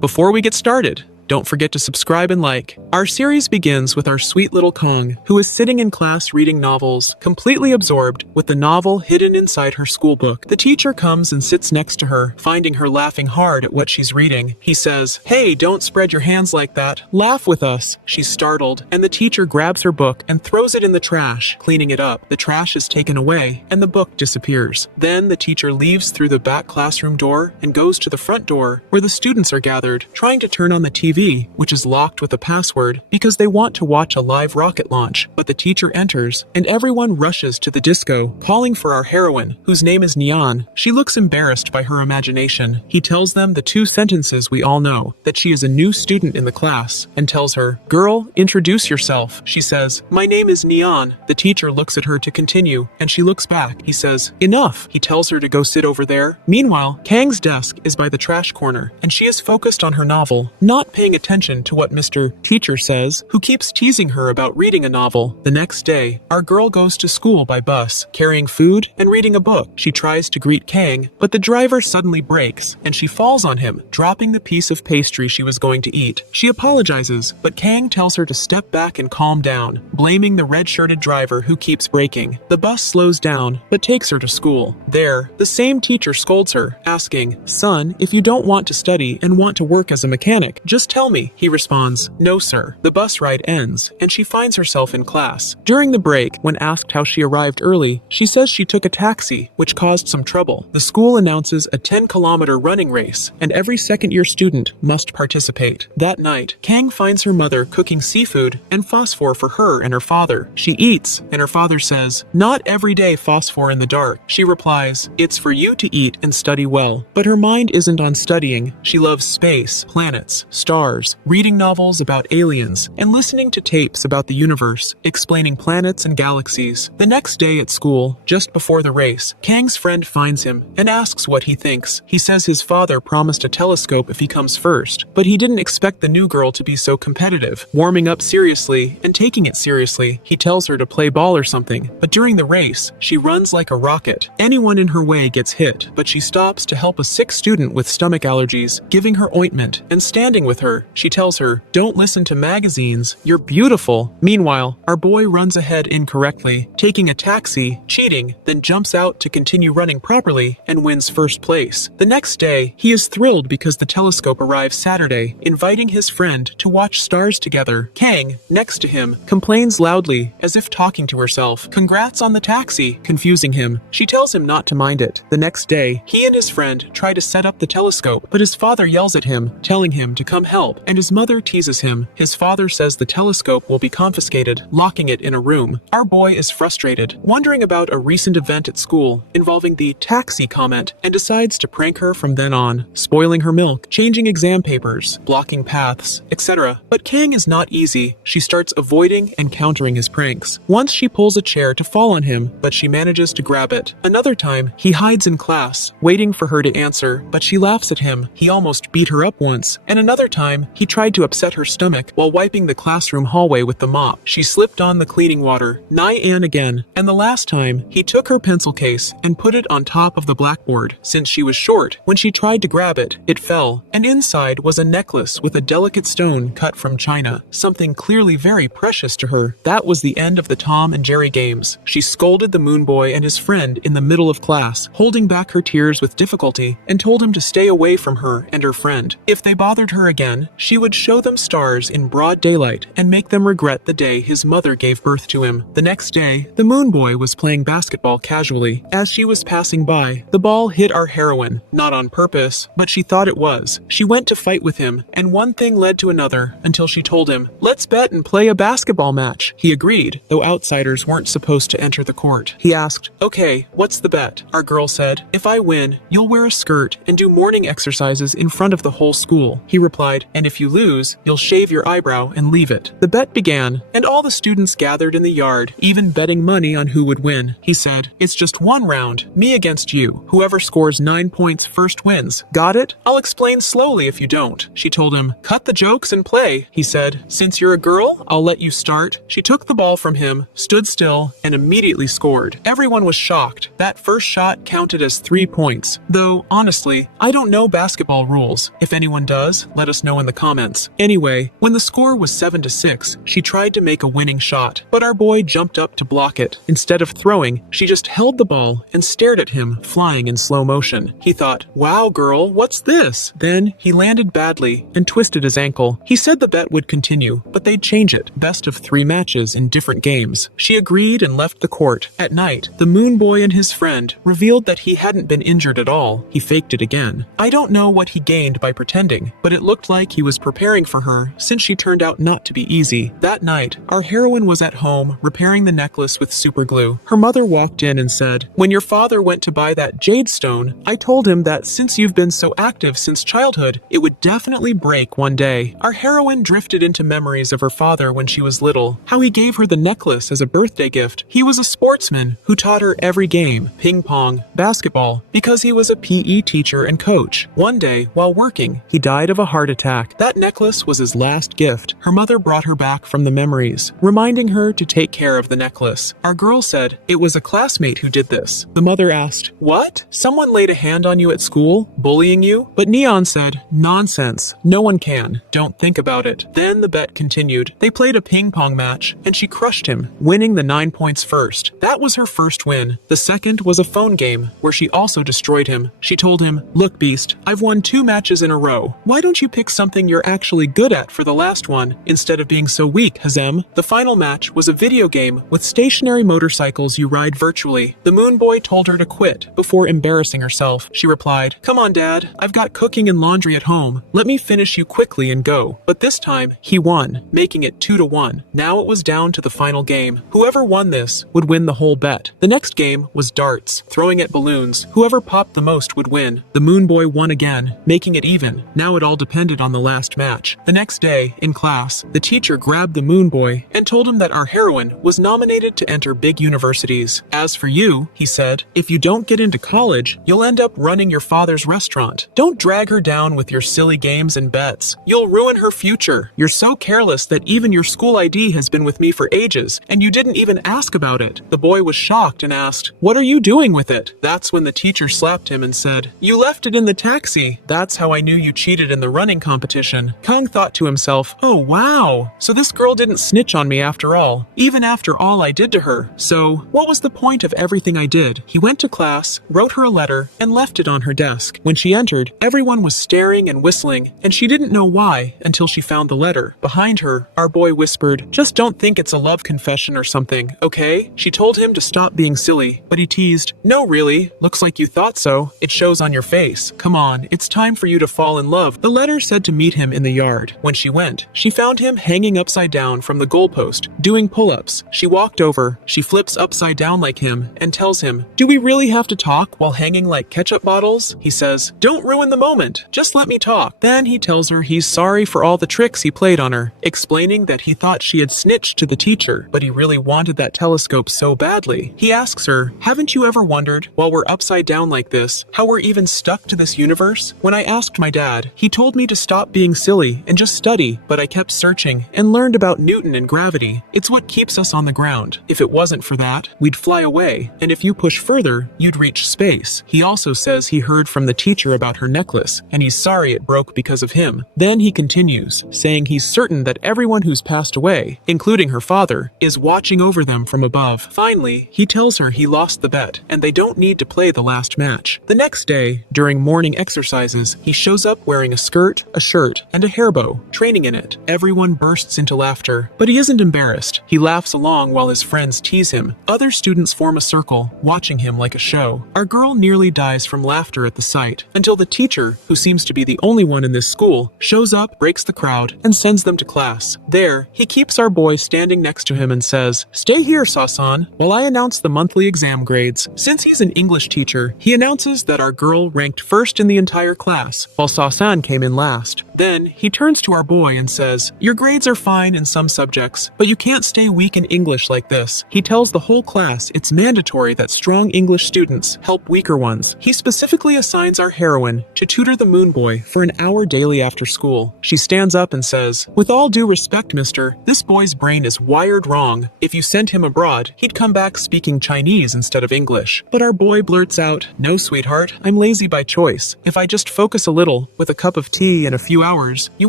Before we get started, don't forget to subscribe and like. Our series begins with our sweet little Kong, who is sitting in class reading novels, completely absorbed with the novel hidden inside her school book. The teacher comes and sits next to her, finding her laughing hard at what she's reading. He says, "Hey, don't spread your hands like that. Laugh with us." She's startled, and the teacher grabs her book and throws it in the trash, cleaning it up. The trash is taken away, and the book disappears. Then the teacher leaves through the back classroom door and goes to the front door, where the students are gathered, trying to turn on the TV, which is locked with a password because they want to watch a live rocket launch. But the teacher enters, and everyone rushes to the disco, calling for our heroine, whose name is Neon. She looks embarrassed by her imagination. He tells them the two sentences we all know, that she is a new student in the class, and tells her, "Girl, introduce yourself." She says, "My name is Neon." The teacher looks at her to continue, and she looks back. He says, "Enough." He tells her to go sit over there. Meanwhile, Kang's desk is by the trash corner, and she is focused on her novel, not paying attention to what Mr. Teacher says, who keeps teasing her about reading a novel. The next day, our girl goes to school by bus, carrying food and reading a book. She tries to greet Kang, but the driver suddenly brakes, and she falls on him, dropping the piece of pastry she was going to eat. She apologizes, but Kang tells her to step back and calm down, blaming the red-shirted driver who keeps braking. The bus slows down, but takes her to school. There, the same teacher scolds her, asking, "Son, if you don't want to study and want to work as a mechanic, just tell me." He responds, "No, sir." The bus ride ends, and she finds herself in class. During the break, when asked how she arrived early, she says she took a taxi, which caused some trouble. The school announces a 10-kilometer running race, and every second-year student must participate. That night, Kang finds her mother cooking seafood and phosphor for her and her father. She eats, and her father says, "Not every day phosphor in the dark." She replies, "It's for you to eat and study well." But her mind isn't on studying. She loves space, planets, stars, reading novels about aliens, and listening to tapes about the universe, explaining planets and galaxies. The next day at school, just before the race, Kang's friend finds him and asks what he thinks. He says his father promised a telescope if he comes first, but he didn't expect the new girl to be so competitive, warming up seriously and taking it seriously. He tells her to play ball or something, but during the race, she runs like a rocket. Anyone in her way gets hit, but she stops to help a sick student with stomach allergies, giving her ointment and standing with her. She tells her, "Don't listen to magazines, you're beautiful." Meanwhile, our boy runs ahead incorrectly, taking a taxi, cheating, then jumps out to continue running properly and wins first place. The next day, he is thrilled because the telescope arrives Saturday, inviting his friend to watch stars together. Kang, next to him, complains loudly, as if talking to herself. "Congrats on the taxi," confusing him. She tells him not to mind it. The next day, he and his friend try to set up the telescope, but his father yells at him, telling him to come help, and his mother teases him. His father says the telescope will be confiscated, locking it in a room. Our boy is frustrated, wondering about a recent event at school involving the taxi comment, and decides to prank her from then on, spoiling her milk, changing exam papers, blocking paths, etc. But Kang is not easy. She starts avoiding and countering his pranks. Once she pulls a chair to fall on him, but she manages to grab it. Another time, he hides in class, waiting for her to answer, but she laughs at him. He almost beat her up once. And another time, he tried to upset her stomach while wiping the classroom hallway with the mop. She slipped on the cleaning water, nigh Anne again. And the last time, he took her pencil case and put it on top of the blackboard. Since she was short, when she tried to grab it, it fell. And inside was a necklace with a delicate stone cut from China, something clearly very precious to her. That was the end of the Tom and Jerry games. She scolded the moon boy and his friend in the middle of class, holding back her tears with difficulty, and told him to stay away from her and her friend. If they bothered her again, she would show them stars in broad daylight and make them regret the day his mother gave birth to him. The next day, the moon boy was playing basketball casually. As she was passing by, the ball hit our heroine, not on purpose, but she thought it was. She went to fight with him, and one thing led to another until she told him, "Let's bet and play a basketball match." He agreed, though outsiders weren't supposed to enter the court. He asked, "Okay, what's the bet?" Our girl said, "If I win, you'll wear a skirt and do morning exercises in front of the whole school." He replied, and if you lose, you'll shave your eyebrow and leave it. The bet began, and all the students gathered in the yard, even betting money on who would win. He said, "It's just one round, me against you. Whoever scores 9 points first wins. Got it? I'll explain slowly if you don't." She told him, "Cut the jokes and play." He said, "Since you're a girl, I'll let you start." She took the ball from him, stood still, and immediately scored. Everyone was shocked. That first shot counted as 3 points. Though, honestly, I don't know basketball rules. If anyone does, let us know in the comments. Anyway, when the score was 7-6, she tried to make a winning shot, but our boy jumped up to block it. Instead of throwing, she just held the ball and stared at him, flying in slow motion. He thought, "Wow, girl, what's this?" Then he landed badly and twisted his ankle. He said the bet would continue, but they'd change it. Best of 3 matches in different games. She agreed and left the court. At night, the moon boy and his friend revealed that he hadn't been injured at all. He faked it again. I don't know what he gained by pretending, but it looked like he was preparing for her since she turned out not to be easy. That night, our heroine was at home repairing the necklace with super glue. Her mother walked in and said, "When your father went to buy that jade stone, I told him that since you've been so active since childhood, it would definitely break one day." Our heroine drifted into memories of her father when she was little, how he gave her the necklace as a birthday gift. He was a sportsman who taught her every game, ping pong, basketball, because he was a PE teacher and coach. One day, while working, he died of a heart attack. That necklace was his last gift. Her mother brought her back from the memories, reminding her to take care of the necklace. Our girl said, "It was a classmate who did this." The mother asked, "What? Someone laid a hand on you at school, bullying you?" But Neon said, "Nonsense. No one can. Don't think about it." Then the bet continued. They played a ping pong match, and she crushed him, winning the 9 points first. That was her first win. The second was a phone game, where she also destroyed him. She told him, "Look, Beast, I've won 2 matches in a row. Why don't you pick something you're actually good at for the last one, instead of being so weak, Hazem?" The final match was a video game with stationary motorcycles you ride virtually. The moon boy told her to quit before embarrassing herself. She replied, "Come on, Dad. I've got cooking and laundry at home. Let me finish you quickly and go." But this time, he won, making it 2-1. Now it was down to the final game. Whoever won this would win the whole bet. The next game was darts, throwing at balloons. Whoever popped the most would win. The moon boy won again, making it even. Now it all depended on the last match. The next day, in class, the teacher grabbed the moon boy and told him that our heroine was nominated to enter big universities. "As for you," he said, "if you don't get into college, you'll end up running your father's restaurant. Don't drag her down with your silly games and bets. You'll ruin her future. You're so careless that even your school ID has been with me for ages, and you didn't even ask about it." The boy was shocked and asked, "What are you doing with it?" That's when the teacher slapped him and said, "You left it in the taxi. That's how I knew you cheated in the running competition." Kung thought to himself, "Oh wow, so this girl didn't snitch on me after all, even after all I did to her. So, what was the point of everything I did?" He went to class, wrote her a letter, and left it on her desk. When she entered, everyone was staring and whistling, and she didn't know why until she found the letter. Behind her, our boy whispered, "Just don't think it's a love confession or something, okay?" She told him to stop being silly, but he teased, "No, really, looks like you thought so. It shows on your face. Come on, it's time for you to fall in love." The letter said to meet him in the yard. When she went, she found him hanging upside down from the goalpost, doing pull-ups. She walked over, she flips upside down like him, and tells him, "Do we really have to talk while hanging like ketchup bottles?" He says, "Don't ruin the moment, just let me talk." Then he tells her he's sorry for all the tricks he played on her, explaining that he thought she had snitched to the teacher, but he really wanted that telescope so badly. He asks her, "Haven't you ever wondered, while we're upside down like this, how we're even stuck to this universe? When I asked my dad, he told me to stop being silly and just study, but I kept searching and learned about Newton and gravity. It's what keeps us on the ground. If it wasn't for that, we'd fly away, and if you push further, you'd reach space." He also says he heard from the teacher about her necklace, and he's sorry it broke because of him. Then he continues, saying he's certain that everyone who's passed away, including her father, is watching over them from above. Finally, he tells her he lost the bet, and they don't need to play the last match. The next day, during morning exercises, he shows up wearing a skirt, a shirt, and a hair bow, training in it. Everyone bursts into laughter, but he isn't embarrassed. He laughs along while his friends tease him. Other students form a circle, watching him like a show. Our girl nearly dies from laughter at the sight, until the teacher, who seems to be the only one in this school, shows up, breaks the crowd, and sends them to class. There, he keeps our boy standing next to him and says, "Stay here, Sasan, while I announce the monthly exam grades." Since he's an English teacher, he announces that our girl ranked first in the entire class, while Sasan came in last. Then, he turns to our boy and says, "Your grades are fine in some subjects, but you can't stay weak in English like this." He tells the whole class it's mandatory that strong English students help weaker ones. He specifically assigns our heroine to tutor the moon boy for an hour daily after school. She stands up and says, "With all due respect, mister, this boy's brain is wired wrong. If you sent him abroad, he'd come back speaking Chinese instead of English." But our boy blurts out, "No, sweetheart, I'm lazy by choice. If I just focus a little, with a cup of tea in a few hours, you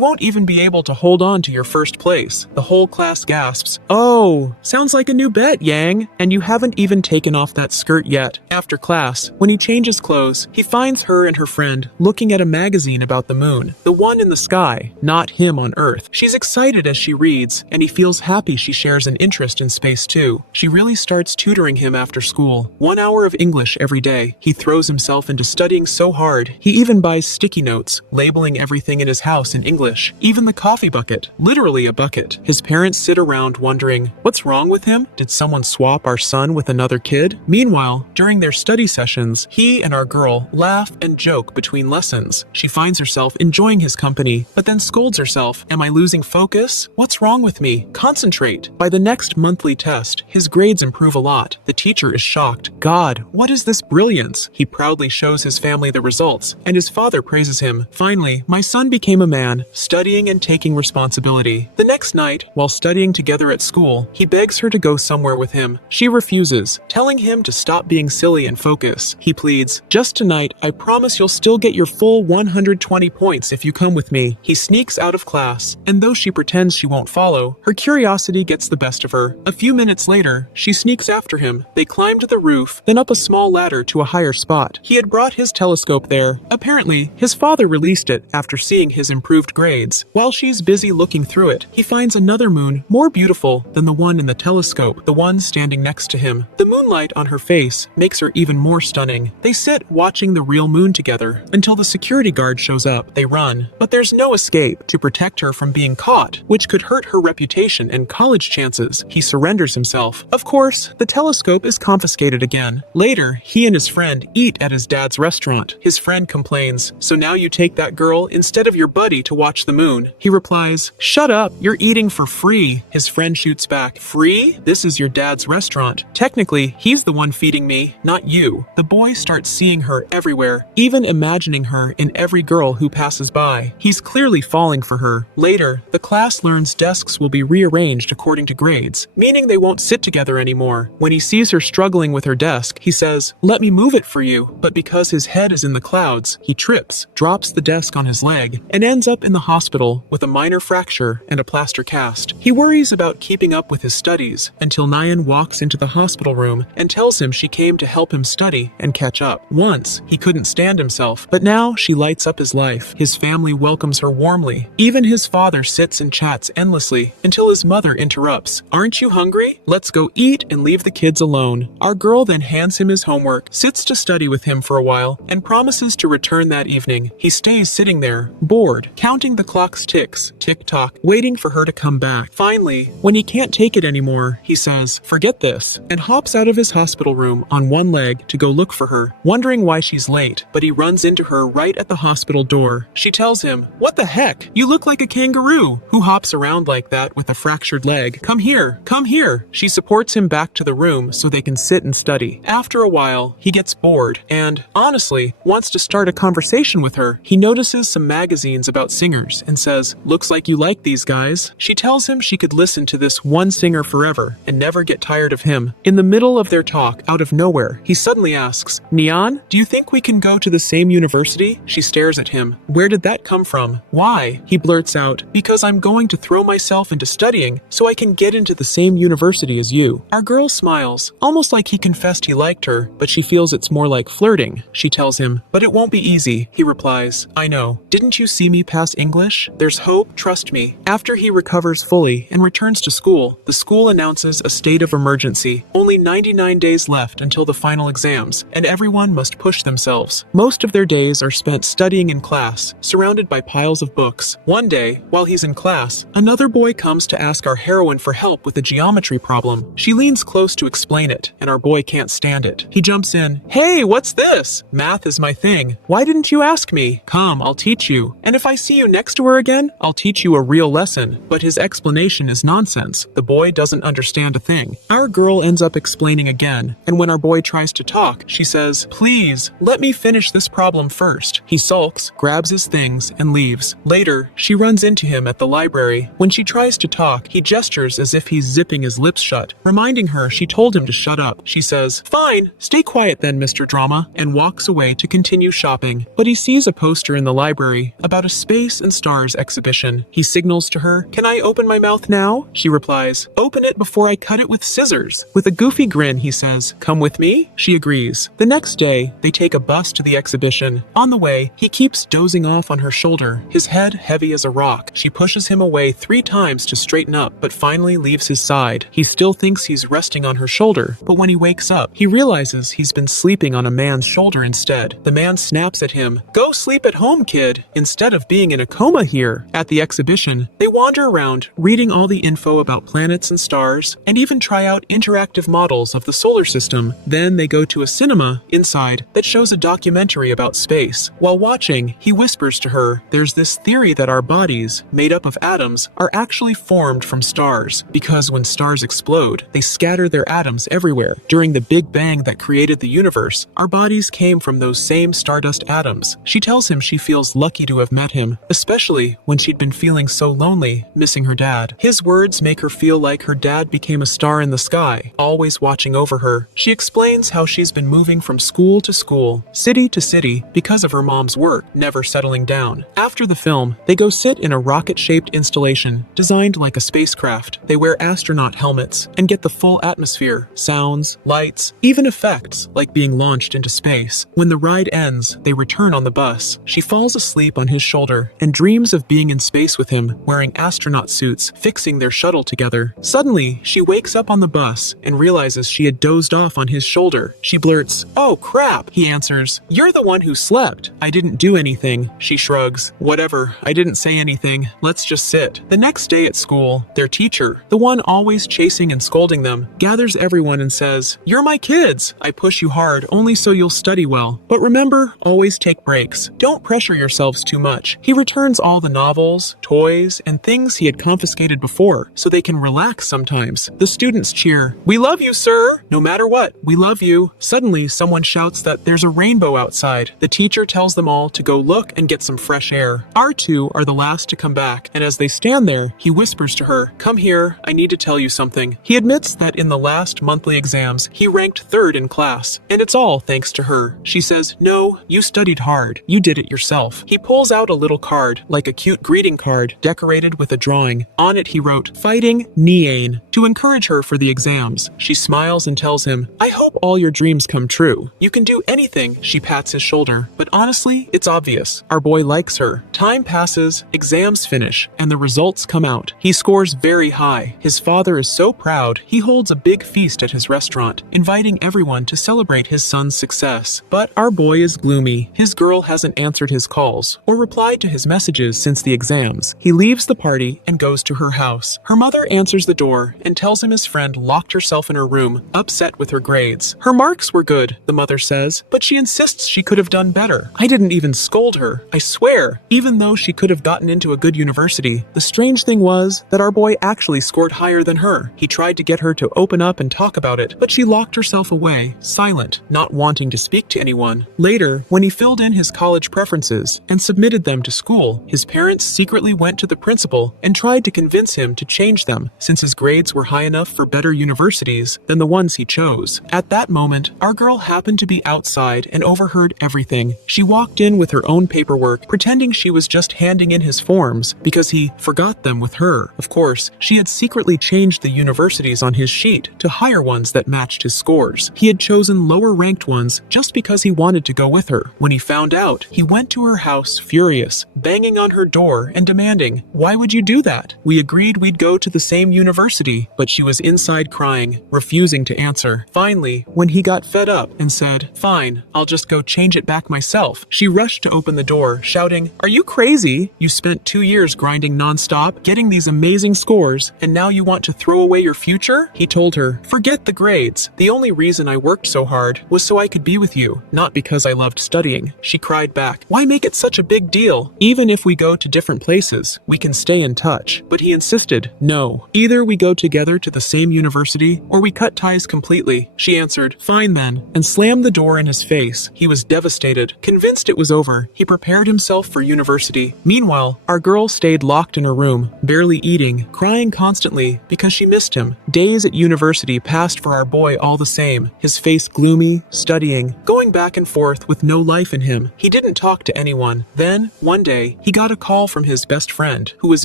won't even be able to hold on to your first place." The whole class gasps, "Oh, sounds like a new bet, Yang. And you haven't even taken off that skirt yet." After class, when he changes clothes, he finds her and her friend looking at a magazine about the moon, the one in the sky, not him on Earth. She's excited as she reads, and he feels happy she shares an interest in space too. She really starts tutoring him after school. 1 hour of English every day. He throws himself into studying so hard, he even buys sticky notes, labeling everything in his house in English, even the coffee bucket, literally a bucket. His parents sit around wondering, what's wrong with him? Did someone swap our son with another kid? Meanwhile, during their study sessions, he and our girl laugh and joke between lessons. She finds herself enjoying his company, but then scolds herself. Am I losing focus? What's wrong with me? Concentrate. By the next monthly test, his grades improve a lot. The teacher is shocked. God, what is this brilliance? He proudly shows his family the results, and his father praises him. Finally, my son became a man, studying and taking responsibility. The next night, while studying together at school, he begs her to go somewhere with him. She refuses, telling him to stop being silly and focus. He pleads, "Just tonight, I promise you'll still get your full 120 points if you come with me." He sneaks out of class, and though she pretends she won't follow, her curiosity gets the best of her. A few minutes later, she sneaks after him. They climb to the roof, then up a small ladder to a higher spot. He had brought his telescope there. Apparently, his father released it after seeing his improved grades. While she's busy looking through it, he finds another moon more beautiful than the one in the telescope, the one standing next to him. The moonlight on her face makes her even more stunning. They sit watching the real moon together until the security guard shows up. They run, but there's no escape. To protect her from being caught, which could hurt her reputation and college chances, he surrenders himself. Of course, the telescope is confiscated again. Later, he and his friend eat at his dad's restaurant. His friend complains, "So now you take that girl instead of your buddy to watch the moon?" He replies, "Shut up, you're eating for free." His friend shoots back, "Free? This is your dad's restaurant. Technically, he's the one feeding me, not you." The boy starts seeing her everywhere, even imagining her in every girl who passes by. He's clearly falling for her. Later, the class learns desks will be rearranged according to grades, meaning they won't sit together anymore. When he sees her struggling with her desk, he says, "Let me move it for you." But because his head is in the clouds, he trips, drops the desk on his leg, and ends up in the hospital with a minor fracture and a plaster cast. He worries about keeping up with his studies until Nyan walks into the hospital room and tells him she came to help him study and catch up. Once, he couldn't stand himself, but now she lights up his life. His family welcomes her warmly. Even his father sits and chats endlessly until his mother interrupts. "Aren't you hungry? Let's go eat and leave the kids alone." Our girl then hands him his homework, sits to study with him for a while, and promises to return that evening. He stays sitting there, bored, counting the clock's ticks, tick-tock, waiting for her to come back. Finally, when he can't take it anymore, he says, "Forget this," and hops out of his hospital room on one leg to go look for her, wondering why she's late, but he runs into her right at the hospital door. She tells him, "What the heck? You look like a kangaroo. Who hops around like that with a fractured leg? Come here, come here." She supports him back to the room so they can sit and study. After a while, he gets bored and, honestly, wants to start a conversation with her. He notices some magazines about singers and says, "Looks like you like these guys." She tells him she could listen to this one singer forever and never get tired of him. In the middle of their talk, out of nowhere, he suddenly asks, "Neon, do you think we can go to the same university?" She stares at him. "Where did that come from? Why?" He blurts out, "Because I'm going to throw myself into studying so I can get into the same university as you." Our girl smiles, almost like he confessed he liked her, but she feels it's more like flirting. She tells him, "But it won't be easy." He replies, "I know. Didn't you see me pass English? There's hope, trust me." After he recovers fully and returns to school, the school announces a state of emergency. Only 99 days left until the final exams, and everyone must push themselves. Most of their days are spent studying in class, surrounded by piles of books. One day, while he's in class, another boy comes to ask our heroine for help with a geometry problem. She leans close to explain it, and our boy can't stand it. He jumps in. Hey, what's this? Math is my thing. Why didn't you ask me? Come, I'll teach you. And if I see you next to her again, I'll teach you a real lesson. But his explanation is nonsense. The boy doesn't understand a thing. Our girl ends up explaining again, and when our boy tries to talk, she says, please, let me finish this problem first. He sulks, grabs his things, and leaves. Later, she runs into him at the library. When she tries to talk, he gestures as if he's zipping his lips shut, reminding her she told him to shut up. She says, fine, stay quiet then, Mr. Drama, and walks away to continue shopping. But he sees a poster in the library about a Space and Stars exhibition. He signals to her, can I open my mouth now? She replies, open it before I cut it with scissors. With a goofy grin, he says, come with me? She agrees. The next day, they take a bus to the exhibition. On the way, he keeps dozing off on her shoulder, his head heavy as a rock. She pushes him away 3 times to straighten up, but finally leaves his side. He still thinks he's resting on her shoulder, but when he wakes up, he realizes he's been sleeping on a man's shoulder instead. The man snaps at him, go sleep at home, kid, instead of being in a coma here. At the exhibition, they wander around, reading all the info about planets and stars, and even try out interactive models of the solar system. Then they go to a cinema inside that shows a documentary about space. While watching, he whispers to her, there's this theory that our bodies, made up of atoms, are actually formed from stars, because when stars explode, they scatter their atoms everywhere. During the Big Bang that created the universe, our bodies came from those same stardust atoms. She tells him she feels lucky to have met him, especially when she'd been feeling so lonely, missing her dad. His words make her feel like her dad became a star in the sky, always watching over her. She explains how she's been moving from school to school, city to city, because of her mom's work, never settling down. After the film, they go sit in a rocket-shaped installation, designed like a spacecraft. They wear astronaut helmets and get the full atmosphere, sounds, lights, even effects, like being launched into space. When the ride ends, they return on the bus. She falls asleep on his shoulder and dreams of being in space with him, wearing astronaut suits, fixing their shuttle together. Suddenly, she wakes up on the bus and realizes she had dozed off on his shoulder. She blurts, oh crap. He answers, you're the one who slept. I didn't do anything. She shrugs, whatever, I didn't say anything. Let's just sit. The next day at school, their teacher, the one always chasing and scolding them, gathers everyone and says, you're my kids. I push you hard only so you'll study well. But remember, always take breaks. Don't pressure yourselves too much. He returns all the novels, toys, and things he had confiscated before, so they can relax sometimes. The students cheer, we love you, sir! No matter what, we love you. Suddenly, someone shouts that there's a rainbow outside. The teacher tells them all to go look and get some fresh air. Our two are the last to come back, and as they stand there, he whispers to her, come here, I need to tell you something. He admits that in the last monthly exams, he ranked 3rd in class, and it's all thanks to her. She says, no, you studied hard. You did it yourself. He pulls out a little card, like a cute greeting card, decorated with a drawing. On it he wrote, fighting Niane, to encourage her for the exams. She smiles and tells him, I hope all your dreams come true. You can do anything. She pats his shoulder. But honestly, it's obvious. Our boy likes her. Time passes, exams finish, and the results come out. He scores very high. His father is so proud, he holds a big feast at his restaurant, inviting everyone to celebrate his son's success. But our boy is gloomy. His girl hasn't answered his calls or replied to his messages since the exams. He leaves the party and goes to her house. Her mother answers the door and tells him his friend locked herself in her room, upset with her grades. Her marks were good, the mother says, but she insists she could have done better. I didn't even scold her, I swear, even though she could have gotten into a good university. The strange thing was that our boy actually scored higher than her. He tried to get her to open up and talk about it, but she locked herself away, silent, not wanting to speak to anyone. Later, when he filled in his college preferences and submitted them to school, his parents secretly went to the principal and tried to convince him to change them, since his grades were high enough for better universities than the ones he chose. At that moment, our girl happened to be outside and overheard everything. She walked in with her own paperwork, pretending she was just handing in his forms because he forgot them with her. Of course, she had secretly changed the universities on his sheet to higher ones that matched his scores. He had chosen lower ranked ones just because he wanted to go with her. When he found out, he went to her house furious, banging on her door and demanding, "Why would you do that? We agreed we'd go to the same university, but she was inside crying, refusing to answer. Finally, when he got fed up and said, "Fine, I'll just go change it back myself," she rushed to open the door, shouting, "Are you crazy? You spent 2 years grinding nonstop, getting these amazing scores, and now you want to throw away your future?" He told her, "Forget the grades. The only reason I worked so hard was so I could be with you, not because I loved studying." She cried back, "Why make it such a big deal? Even if we go to different places, we can stay in touch." But he insisted, "No. Either we go together to the same university, or we cut ties completely." She answered, "Fine then," and slammed the door in his face. He was devastated. Convinced it was over, he prepared himself for university. Meanwhile, our girl stayed locked in her room, barely eating, crying constantly because she missed him. Days at university passed for our boy all the same, his face gloomy, studying, going back and forth with no life in him. He didn't talk to anyone. Then, one day, he got a call from his best friend, who was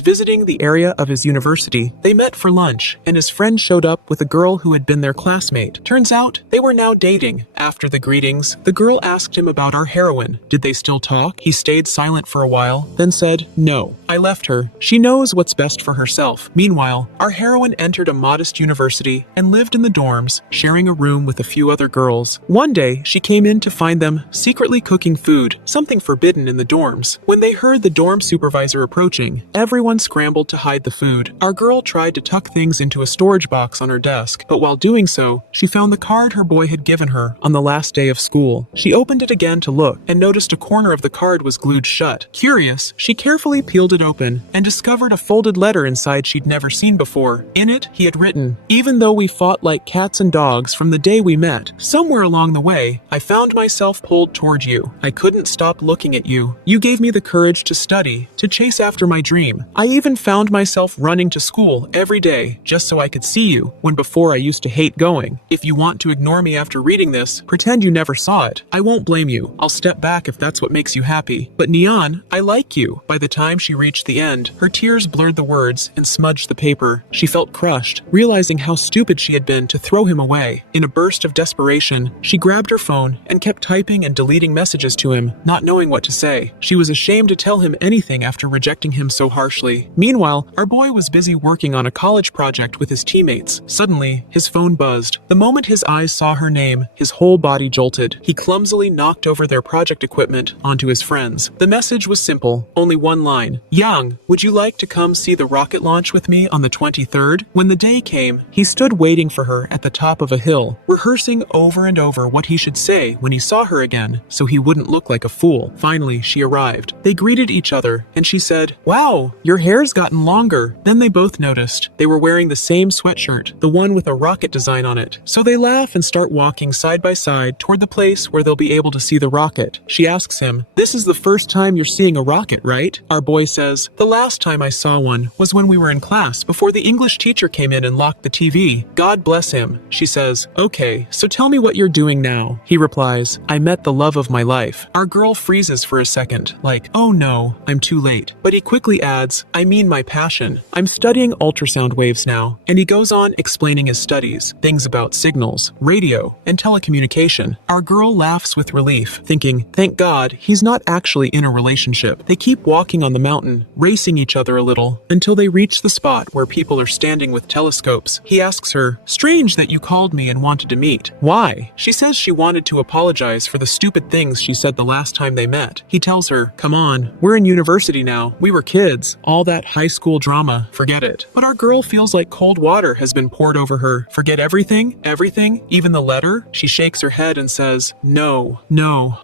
visiting the area of his university. They met for lunch, and his friend showed up with a girl who had been their classmate. Turns out, they were now dating. After the greetings, the girl asked him about our heroine. Did they still talk? He stayed silent for a while, then said, "No, I left her. She knows what's best for herself." Meanwhile, our heroine entered a modest university and lived in the dorms, sharing a room with a few other girls. One day, she came in to find them secretly cooking food, something forbidden in the dorms. When they heard the dorm supervisor approaching, everyone scrambled to hide the food. Our girl tried to tuck things into a storage box on her desk, but while doing so, she found the card her boy had given her on the last day of school. She opened it again to look and noticed a corner of the card was glued shut. Curious, she carefully peeled it open and discovered a folded letter inside she'd never seen before. In it, he had written, "Even though we fought like cats and dogs from the day we met, somewhere along the way, I found myself pulled toward you. I couldn't stop looking at you. You gave me the courage to study, to chase after my dream. I even found myself running to school every day just so I could see you, when before I used to hate going. If you want to ignore me after reading this, pretend you never saw it. I won't blame you. I'll step back if that's what makes you happy. But Neon, I like you." By the time she reached the end, her tears blurred the words and smudged the paper. She felt crushed, realizing how stupid she had been to throw him away. In a burst of desperation, she grabbed her phone and kept typing and deleting messages to him, not knowing what to say. She was ashamed to tell him anything after rejecting him so harshly. Meanwhile, our boy was busy working on a college project with his teammates. Suddenly, his phone buzzed. The moment his eyes saw her name, his whole body jolted. He clumsily knocked over their project equipment onto his friends. The message was simple, only one line. "Yang, would you like to come see the rocket launch with me on the 23rd? When the day came, he stood waiting for her at the top of a hill, rehearsing over and over what he should say when he saw her again, so he wouldn't look like a fool. Finally, she arrived. They greeted each other, and she said, "Wow, your hair's gotten longer." Then they both noticed. They were wearing the same sweatshirt, the one with a rocket design on it. So they laugh and start walking side by side toward the place where they'll be able to see the rocket. She asks him, "This is the first time you're seeing a rocket, right?" Our boy says, "The last time I saw one was when we were in class before the English teacher came in and locked the TV. God bless him." She says, "Okay, so tell me what you're doing now." He replies, "I met the love of my life." Our girl freezes for a second, like, "Oh no, I'm too late." But he quickly adds, "I mean my passion. I'm studying ultrasound waves now." And he goes on explaining his studies, things about signals, radio, and telecommunication. Our girl laughs with relief, thinking, thank God, he's not actually in a relationship. They keep walking on the mountain, racing each other a little, until they reach the spot where people are standing with telescopes. He asks her, "Strange that you called me and wanted to meet. Why?" She says she wanted to apologize for the stupid things she said the last time they met. He tells her, "Come on, we're in university now. We were kids. All that high school drama, forget it." But our girl feels like cold water has been poured over her. Forget everything? Everything? Even the letter? She shakes her head and says, "No,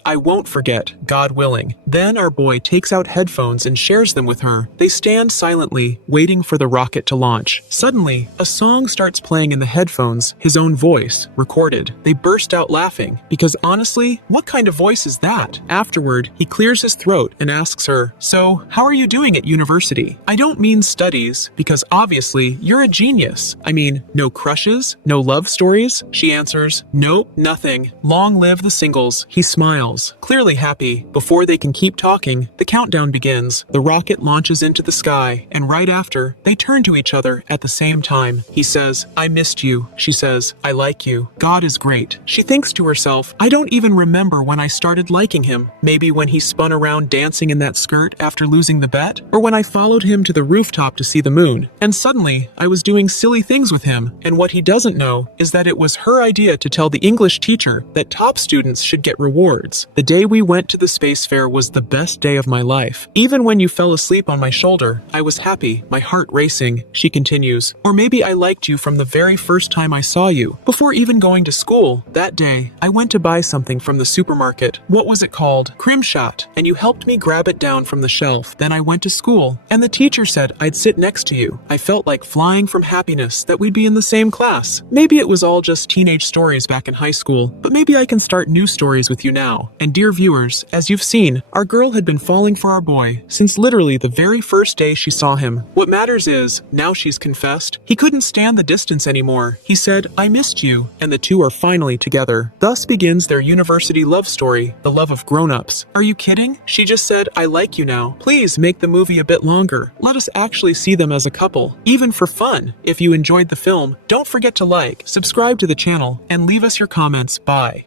I won't forget, God willing." Then our boy takes out headphones and shares them with her. They stand silently, waiting for the rocket to launch. Suddenly, a song starts playing in the headphones, his own voice, recorded. They burst out laughing, because honestly, what kind of voice is that? Afterward, he clears his throat and asks her, "So, how are you doing at university?" "I don't mean studies, because obviously, you're a genius. I mean, no crushes? No love stories?" She answers, "Nope, nothing. Long live the singles." He smiles, clearly happy. Before they can keep talking, the countdown begins. The rocket launches into the sky, and right after, they turn to each other at the same time. He says, "I missed you." She says, "I like you. God is great." She thinks to herself, "I don't even remember when I started liking him. Maybe when he spun around dancing in that skirt after losing the bet? Or when I followed him him to the rooftop to see the moon, and suddenly I was doing silly things with him, and what he doesn't know is that it was her idea to tell the English teacher that top students should get rewards. The day we went to the space fair was the best day of my life. Even when you fell asleep on my shoulder, I was happy, my heart racing," she continues. "Or maybe I liked you from the very first time I saw you. Before even going to school, that day, I went to buy something from the supermarket. What was it called? Crimshot. And you helped me grab it down from the shelf. Then I went to school, and the teacher said I'd sit next to you. I felt like flying from happiness that we'd be in the same class. Maybe it was all just teenage stories back in high school, but maybe I can start new stories with you now." And dear viewers, as you've seen, our girl had been falling for our boy since literally the very first day she saw him. What matters is, now she's confessed, he couldn't stand the distance anymore. He said, "I missed you," and the two are finally together. Thus begins their university love story, the love of grown-ups. Are you kidding? She just said, "I like you now." Please make the movie a bit longer. Let us actually see them as a couple, even for fun. If you enjoyed the film, don't forget to like, subscribe to the channel, and leave us your comments. Bye.